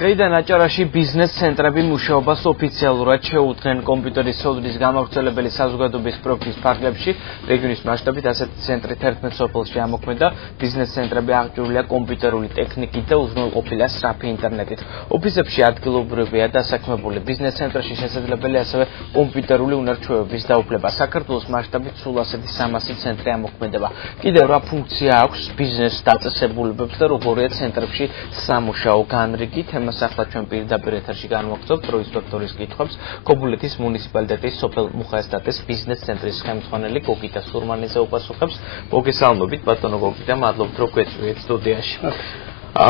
დღეიდან აჭარაში ბიზნეს ცენტრები მუშაობას ოფიციალურად შეუდგნენ კომპიუტერის სოდრის გამავრცელებელი საზოგადოების პროექტის ფარგლებში. რეგიონის მასშტაბით ასეთი ცენტრი 11 სოფელში ამოქმედა. ბიზნეს ცენტრები აღჭურვილია კომპიუტერული ტექნიკით და უზრუნველყოფილია სწრაფი ინტერნეტით. ოფისებში ადგილობრივია დასაქმებული. ბიზნეს ცენტრში შესაძლებელია ასევე კომპიუტერული უნარჩვევების დაუფლება. საქართველოს მასშტაბით სულ ასეთი 300 ცენტრი ამოქმედება. კიდევ რა ფუნქცია აქვს ბიზნეს დაწესებულებებს და როგორია ცენტრებში სამუშაო განრიგი? თემას ახლა ჩვენ პირდაპირ ეთერში განვაგრძობთ დროის ვექტორის კითხვებს. ქობულეთის მუნიციპალიტეტის სოფელ მუხაესტატეს ბიზნეს ცენტრის ხელმძღვანელი გოგიტა სურმანიძე უპასუხებს. მოგესალმებით ბატონო გოგიტა, მადლობთ რომ გვეწვიეთ სტუდიაში.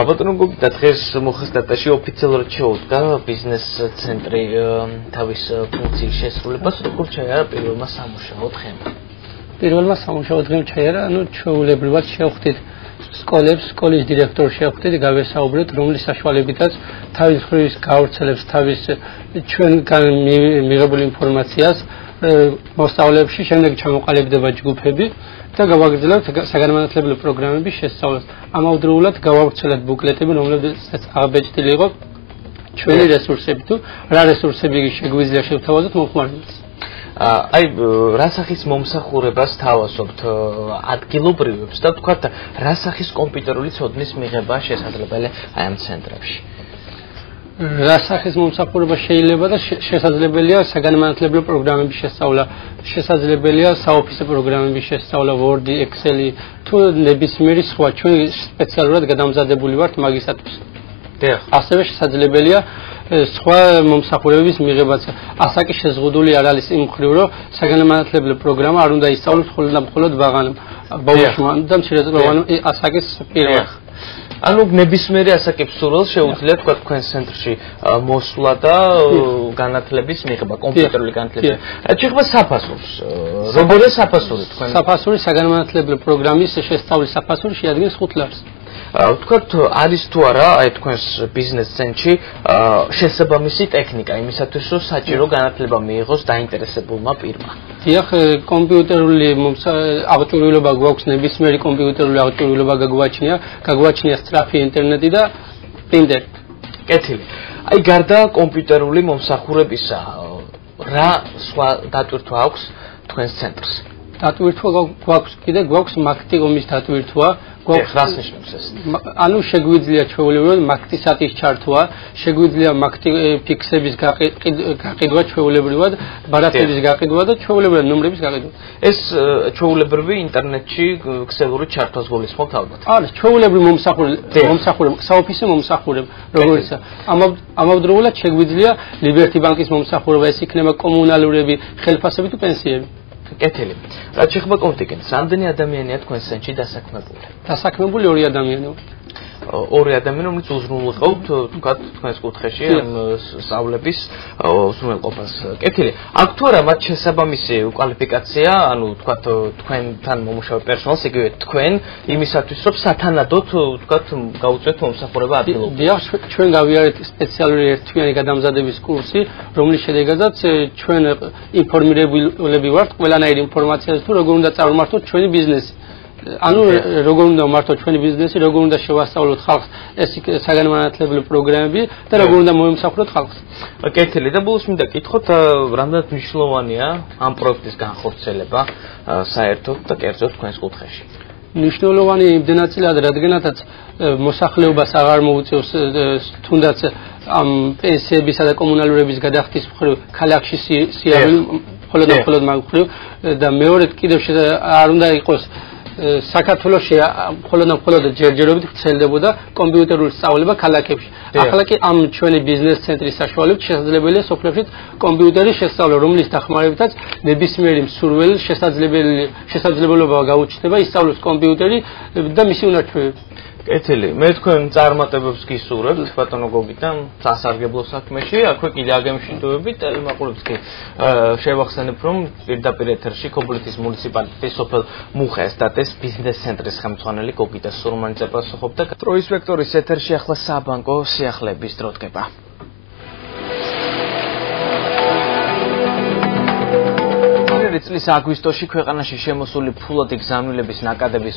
ბატონო გოგიტა, დღეს მუხაესტატეში ოფიციალურად შეუდგა ბიზნეს ცენტრი თავის ფუნქციის შესრულებას. როგორ ჩაიარა პირველმა სამუშაო დღემ? პირველმა სამუშაო დღემ ჩაიარა, ჩვეულებრივად შევხვდით სკოლის დირექტორს შევხვდით, გავესაუბრეთ, რომლის საშუალებითაც თავის მხრივ გაავრცელებს თავის ჩვენგან მიღებულ ინფორმაციას მოსწავლეებში, შემდეგ ჩამოყალიბდება ჯგუფები და გავაგრძელებთ საგანმანათლებლო პროგრამების შესწავლას. ამავდროულად გავავრცელეთ ბუკლეტები, რომლებიც აღბეჭდილი იყო ჩვენი რესურსები, თუ რა რესურსები შეგვიძლია შევთავაზოთ მომხმარებელს. აი, რა სახის მომსახურებას თავაზობთ ადგილობრივებს და თქვათ რა სახის კომპიუტერული ცოდნის მიღება შესაძლებელი აი ამ ცენტრებში? რა სახის მომსახურება შეიძლება და შესაძლებელია საგანმანათლებლო პროგრამების შესწავლა, შესაძლებელია საოფისე პროგრამების შესწავლა, Word, Excel, თუ ნებისმიერი სხვა ჩვენ სპეციალურად გადამზადებული ვართ მაგისათვის. ასევე შესაძლებელია სხვა მომსახურებების მიღებაც. ასაკი შეზღუდული არ არის იმ მხრივ, რომ საგანმანათლებლო პროგრამა არ უნდა ისწავლოს მხოლოდ ბაღანამ, ბავშვმა და მცირეწლოვანმა ასაკის პირმა. ანუ ნებისმიერი ასაკის სურვილს შეუძლია თქვა თქვენ ცენტრში მოსვლა და განათლების მიღება, კომპიუტერული განათლების. ეხება საფასურს. როგორია საფასური თქვენ? საფასური საგანმანათლებლო პროგრამის შესწავლის საფასური შეადგენს 5 ლარს. თქვათ არის თუ არა აი თქვენს ბიზნეს ცენტრში შესაბამისი ტექნიკა იმისათვის რომ საჭირო განათლება მიიღოს დაინტერესებულმა პირმა. დიახ, კომპიუტერული აღჭურვილობა გვაქვს, ნებისმიერი კომპიუტერული აღჭურვილობა გაგვაჩნია სწრაფი ინტერნეტი და პრინტერი. კეთილი. აი გარდა კომპიუტერული მომსახურებისა, რა სხვა დატვირთვა აქვს თქვენს ცენტრს? დატვირთვა გვაქვს მაქტიომის დატვირთვა. რას ნიშნავს ეს? ანუ შეგვიძლია ჩვეულებრივად მაქტისატის ჩართვა, შეგვიძლია ფიქსების გაყიდვა ჩვეულებრივად, ბარათების გაყიდვა და ჩვეულებრივად ნომრების გაყიდვა. ეს ჩვეულებრივი ინტერნეტში ქსელური ჩართვას გულისხმობთ ალბათ. არის ჩვეულებრივი მომსახურება, საოფისე მომსახურება, როგორიცაა. ამავდროულად შეგვიძლია ლიბერტი ბანკის მომსახურება, ეს იქნება კომუნალურები, ხელფასები თუ პენსიები. კეთილი. რაც შეეხება კონტინგენტს, რამდენი ადამიანია თქვენ ცენტრში დასაქმებული? დასაქმებული 2 ადამიანი. 2 ადამიანი, რომელიც უზრუნველყოფთ თქვათ თქვენს კუთხეში ამ სწავლების უზრუნველყოფას. კეთილი. აქ თუ არა მათ შესაბამისი კვალიფიკაცია, ანუ თქვათ თქვენთან მომუშავე პერსონალს, იგივე თქვენ იმისათვის რომ სათანადოდ თქვათ გაუწევთ მომსახურება ადგილობრივ. დიახ, ჩვენ გავიარეთ სპეციალური ერთთვიანი გადამზადების კურსი, რომლის შედეგადაც ჩვენ ინფორმირებულები ვართ ყველანაირი ინფორმაციაზე თუ როგორ უნდა წარმართოთ ჩვენი ბიზნესი. ანუ როგორ უნდა მართოთ ჩვენი ბიზნესი, როგორ უნდა შევასწავლოთ ხალხს ეს საგანმანათლებლო პროგრამები და როგორ უნდა მოემსახუროთ ხალხს. კეთილი. და ბოლოს მინდა კითხოთ, რამდენად მნიშვნელოვანია ამ პროექტის განხორციელება საერთოდ და კერძოდ თქვენს კუთხეში? მნიშვნელოვანი იმდენაწილად, რადგანაც მოსახლეობას აღარ მოუწევს თუნდაც ამ პენსიებისა და კომუნალურების გადახდის მხრივ ქალაქში სიარული მხოლოდ მაგ მხრივ და მეორედ კიდევ არ უნდა იყოს საქართველოში მხოლოდ ჯერჯერობით ვრცელდებოდა კომპიუტერული სწავლება ქალაქებში. ახლა კი ამ ჩვენი ბიზნეს ცენტრის საშუალებით შესაძლებელია სოფლებში კომპიუტერის შესწავლა, რომლის დახმარებითაც ნებისმიერი მსურველი შესაძლებლობა გაუჩნდება ისწავლოს კომპიუტერი და მისი უნარჩვევები. კეთილი. მე თქვენ წარმატებებს გისურვებთ ბატონო გოგიტა სასარგებლო საქმეში. აქვე კიდე აგემშვიდობებით ტელემაყურებს კი შევახსენებ, რომ პირდაპირ ეთერში ქობულეთის მუნიციპალიტეტის სოფელ მუხაესტატეს ბიზნეს ცენტრის ხელმძღვანელი გოგიტა სურმანიძე პასუხობდა. დროის ვექტორის ეთერში ახლა საბანკო სიახლეების დრო დგება. წლის აგვისტოში ქვეყანაში შემოსული ფულადი გზავნილების ნაკადების